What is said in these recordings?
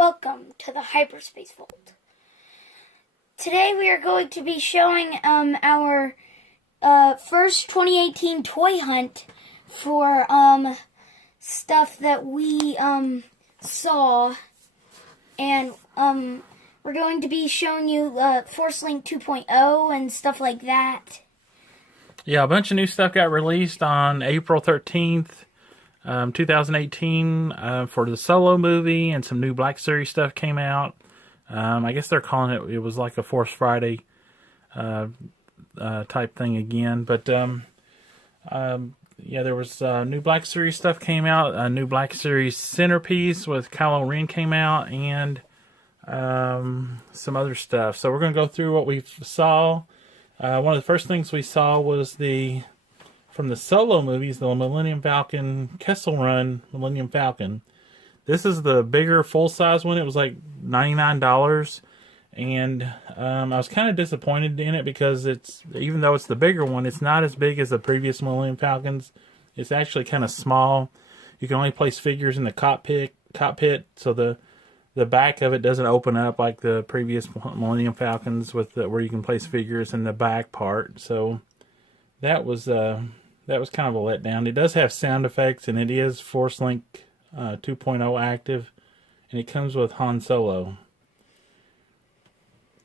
Welcome to the Hyperspace Vault. Today we are going to be showing our first 2018 toy hunt for stuff that we saw, and we're going to be showing you Force Link 2.0 and stuff like that. Yeah, a bunch of new stuff got released on April 13th. 2018 for the Solo movie, and some new Black Series stuff came out. I guess they're calling it was like a Force Friday type thing again. But yeah, there was new Black Series stuff came out. A new Black Series centerpiece with Kylo Ren came out, and some other stuff. So we're going to go through what we saw. One of the first things we saw was from the Solo movies, the Millennium Falcon Kessel Run Millennium Falcon. This is the bigger full-size one. It was like $99, and I was kind of disappointed in it because even though it's the bigger one, it's not as big as the previous Millennium Falcons. It's actually kind of small. You can only place figures in the cockpit, so the back of it doesn't open up like the previous Millennium Falcons where you can place figures in the back part. So that was kind of a letdown. It does have sound effects, and it is Force Link 2.0 active, and it comes with Han Solo.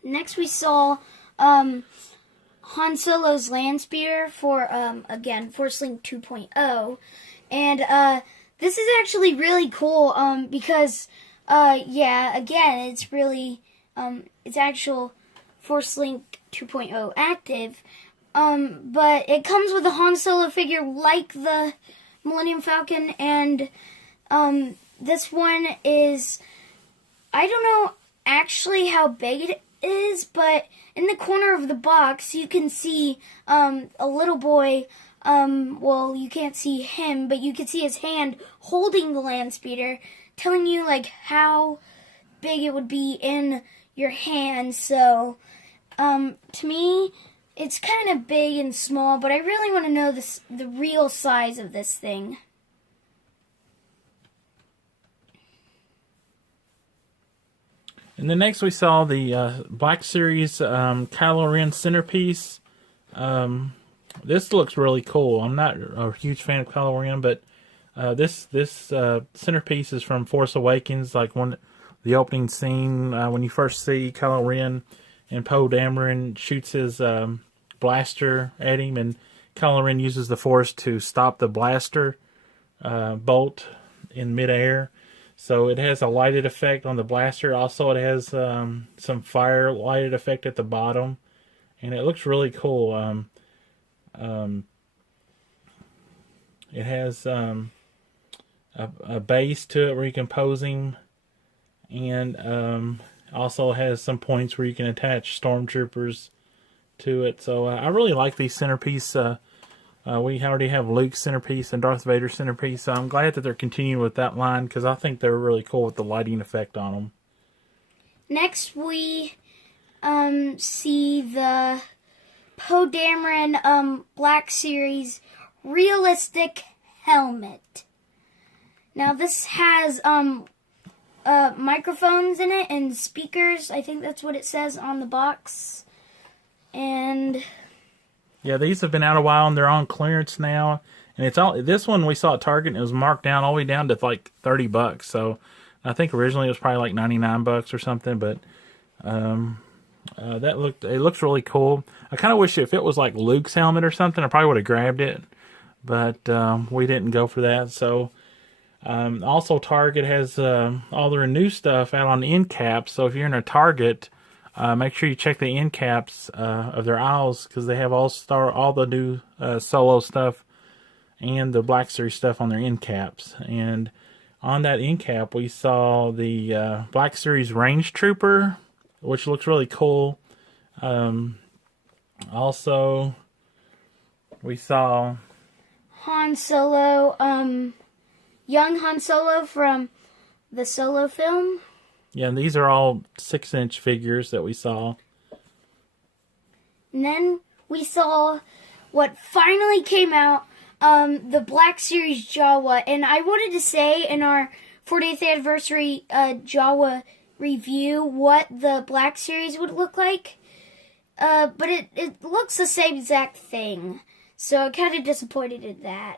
Next we saw Han Solo's land speeder for, again, Force Link 2.0, and this is actually really cool because, yeah, again, it's really, it's actual Force Link 2.0 active. But it comes with a Han Solo figure like the Millennium Falcon, and this one is, I don't know actually how big it is, but in the corner of the box you can see a little boy, well, you can't see him, but you can see his hand holding the land speeder, telling you like how big it would be in your hand. So to me, it's kind of big and small, but I really want to know the real size of this thing. And then next we saw the Black Series Kylo Ren centerpiece. This looks really cool. I'm not a huge fan of Kylo Ren, but this centerpiece is from Force Awakens, like the opening scene when you first see Kylo Ren and Poe Dameron shoots his blaster at him, and Kylo Ren uses the Force to stop the blaster bolt in midair. So it has a lighted effect on the blaster. Also, it has some fire lighted effect at the bottom, and it looks really cool. It has a base to it where you can pose him, and also has some points where you can attach stormtroopers to it. So I really like these centerpiece. We already have Luke's centerpiece and Darth Vader's centerpiece, so I'm glad that they're continuing with that line because I think they're really cool with the lighting effect on them. Next we see the Poe Dameron Black Series realistic helmet. Now this has microphones in it and speakers. I think that's what it says on the box. And yeah, these have been out a while and they're on clearance now. And this one we saw at Target, and it was marked down all the way down to like $30. So I think originally it was probably like $99 or something, but it looks really cool. I kind of wish if it was like Luke's helmet or something, I probably would have grabbed it, but we didn't go for that. So also Target has all their new stuff out on end caps. So if you're in a Target, make sure you check the end caps of their aisles, because they have all the new Solo stuff and the Black Series stuff on their end caps. And on that end cap, we saw the Black Series Range Trooper, which looks really cool. Also, we saw Han Solo, young Han Solo from the Solo film. Yeah, and these are all 6-inch figures that we saw. And then we saw what finally came out, the Black Series Jawa. And I wanted to say in our 40th anniversary Jawa review what the Black Series would look like. But it looks the same exact thing. So I'm kind of disappointed in that.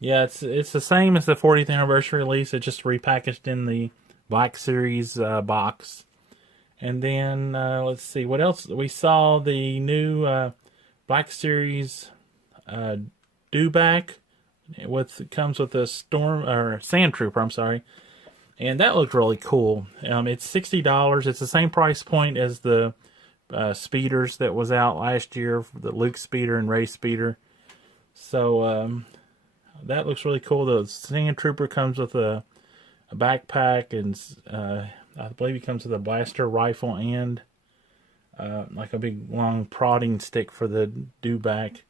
Yeah, it's the same as the 40th anniversary release. It just repackaged in the Black Series box. And then let's see what else we saw. The new Black Series Dewback comes with a Sand Trooper. I'm sorry, and that looked really cool. It's $60. It's the same price point as the speeders that was out last year, the Luke Speeder and Rey Speeder. So that looks really cool. The Sand Trooper comes with a backpack, and I believe he comes with a blaster rifle and like a big long prodding stick for the Dewback,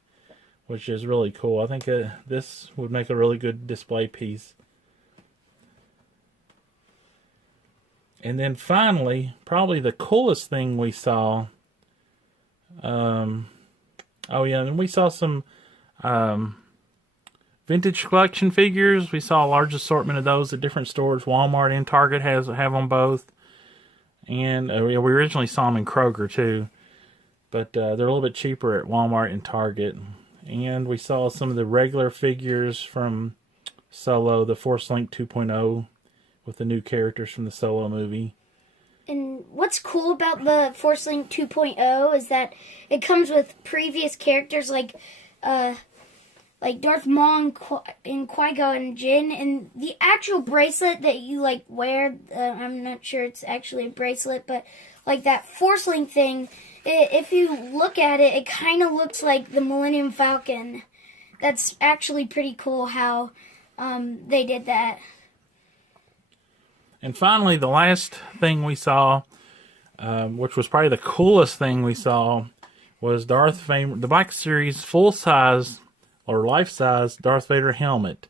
which is really cool. I think this would make a really good display piece. And then finally, probably the coolest thing we saw. And we saw some vintage collection figures. We saw a large assortment of those at different stores. Walmart and Target have them both. And we originally saw them in Kroger too. But they're a little bit cheaper at Walmart and Target. And we saw some of the regular figures from Solo, the Force Link 2.0, with the new characters from the Solo movie. And what's cool about the Force Link 2.0 is that it comes with previous characters like Darth Maul and Qui-Gon Jinn, and the actual bracelet that you wear. I'm not sure it's actually a bracelet, but like that Force Link thing. If you look at it, it kind of looks like the Millennium Falcon. That's actually pretty cool how they did that. And finally, the last thing we saw, which was probably the coolest thing we saw, was the Black Series full-size or life-size Darth Vader helmet.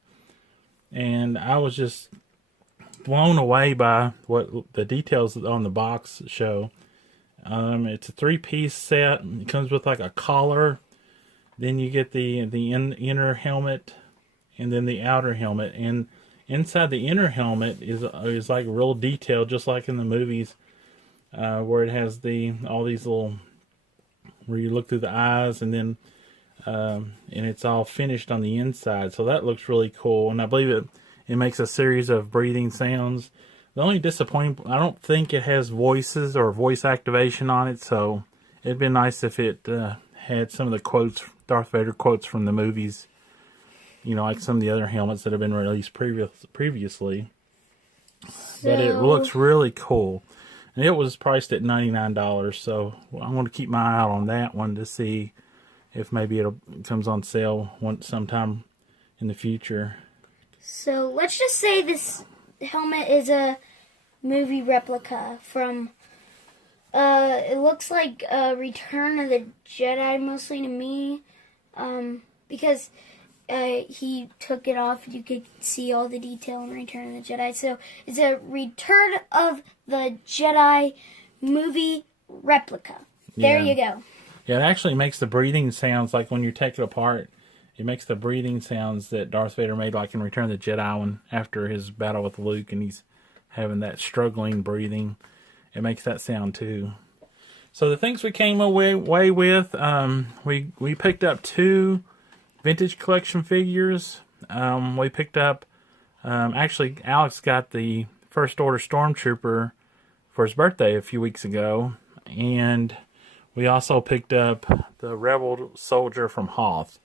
And I was just blown away by what the details on the box show. It's a 3-piece set. It comes with like a collar. Then you get the inner helmet, and then the outer helmet. And inside the inner helmet is like real detail, just like in the movies, where it has all these little, where you look through the eyes, and then and it's all finished on the inside. So that looks really cool. And I believe it makes a series of breathing sounds. The only disappointing, I don't think it has voices or voice activation on it, so it'd be nice if it had some of the quotes, Darth Vader quotes from the movies, like some of the other helmets that have been released previously. But it looks really cool. And it was priced at $99, so I'm going to keep my eye out on that one to see if maybe it comes on sale sometime in the future. So let's just say this helmet is a movie replica from it looks like Return of the Jedi mostly to me, because he took it off and you could see all the detail in Return of the Jedi. So it's a Return of the Jedi movie replica. There you go. Yeah, it actually makes the breathing sounds, like when you take it apart. It makes the breathing sounds that Darth Vader made, like in Return of the Jedi, when after his battle with Luke, and he's having that struggling breathing. It makes that sound too. So the things we came away with, we picked up 2 vintage collection figures. We picked up, actually, Alex got the First Order Stormtrooper for his birthday a few weeks ago, and we also picked up the Rebel Soldier from Hoth.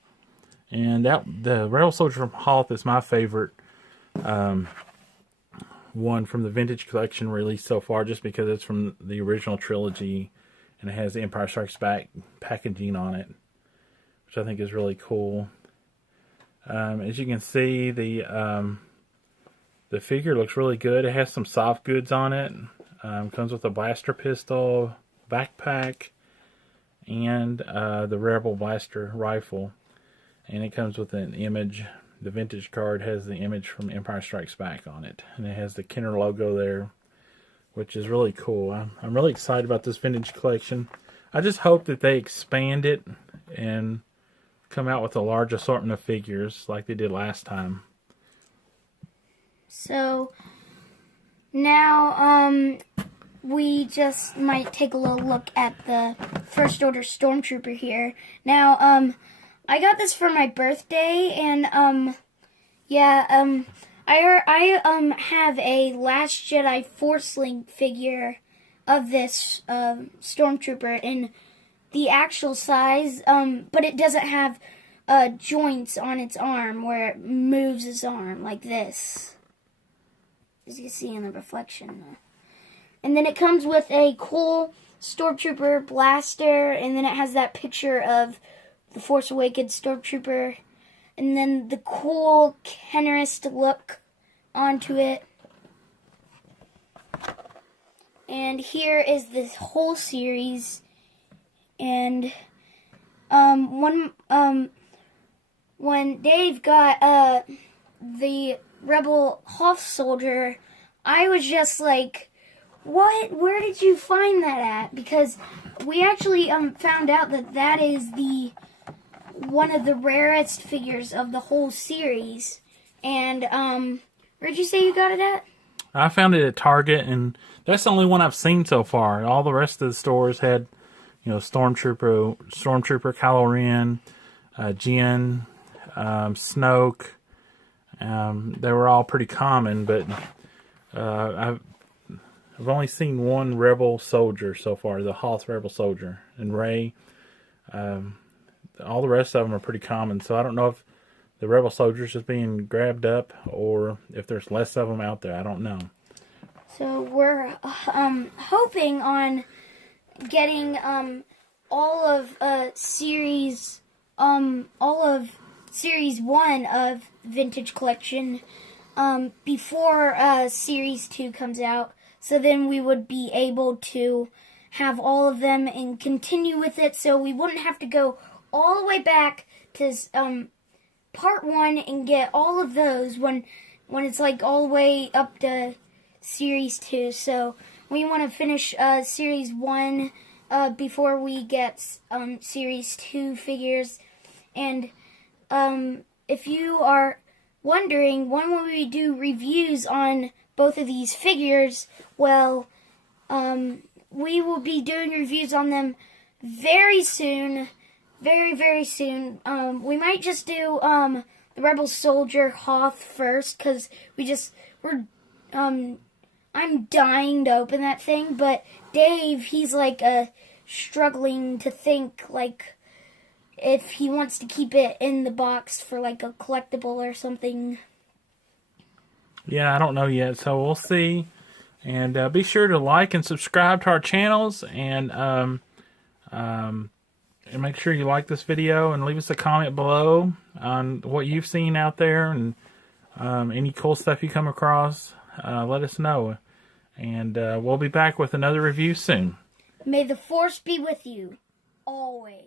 And the Rebel Soldier from Hoth is my favorite one from the vintage collection released so far, just because it's from the original trilogy and it has the Empire Strikes Back packaging on it, which I think is really cool. As you can see, the figure looks really good. It has some soft goods on it. Comes with a blaster pistol, backpack, and the Rebel blaster rifle. And it comes with an image. The vintage card has the image from Empire Strikes Back on it. And it has the Kenner logo there, which is really cool. I'm really excited about this vintage collection. I just hope that they expand it and come out with a large assortment of figures like they did last time. So now we just might take a little look at the First Order Stormtrooper here. Now I got this for my birthday, and I have a Last Jedi Force Link figure of this Stormtrooper in the actual size, but it doesn't have joints on its arm where it moves its arm like this, as you can see in the reflection. And then it comes with a cool Stormtrooper blaster, and then it has that picture of the Force Awakens Stormtrooper, and then the cool Kennerist look onto it. And here is this whole series. And when Dave got the Rebel Hoth soldier, I was just like, what? Where did you find that at? Because we actually found out that that is one of the rarest figures of the whole series. And where'd you say you got it at? I found it at Target, and that's the only one I've seen so far. All the rest of the stores had, you know, Stormtrooper, Kylo Ren, Jyn, Snoke. They were all pretty common, but I've only seen one Rebel soldier so far, the Hoth Rebel soldier, and Rey. All the rest of them are pretty common, so I don't know if the Rebel soldiers is being grabbed up or if there's less of them out there. I don't know. So we're hoping on getting all of series 1 of Vintage Collection before series 2 comes out, so then we would be able to have all of them and continue with it, so we wouldn't have to go all the way back to part 1 and get all of those when it's like all the way up to series 2. So we want to finish series 1 before we get series 2 figures. And if you are wondering when will we do reviews on both of these figures, well, we will be doing reviews on them very soon. Very, very soon. We might just do the Rebel Soldier Hoth first, because I'm dying to open that thing, but Dave, he's like struggling to think like if he wants to keep it in the box for like a collectible or something. Yeah, I don't know yet, so we'll see. And be sure to like and subscribe to our channels, and make sure you like this video and leave us a comment below on what you've seen out there, and any cool stuff you come across. Let us know. And we'll be back with another review soon. May the Force be with you always.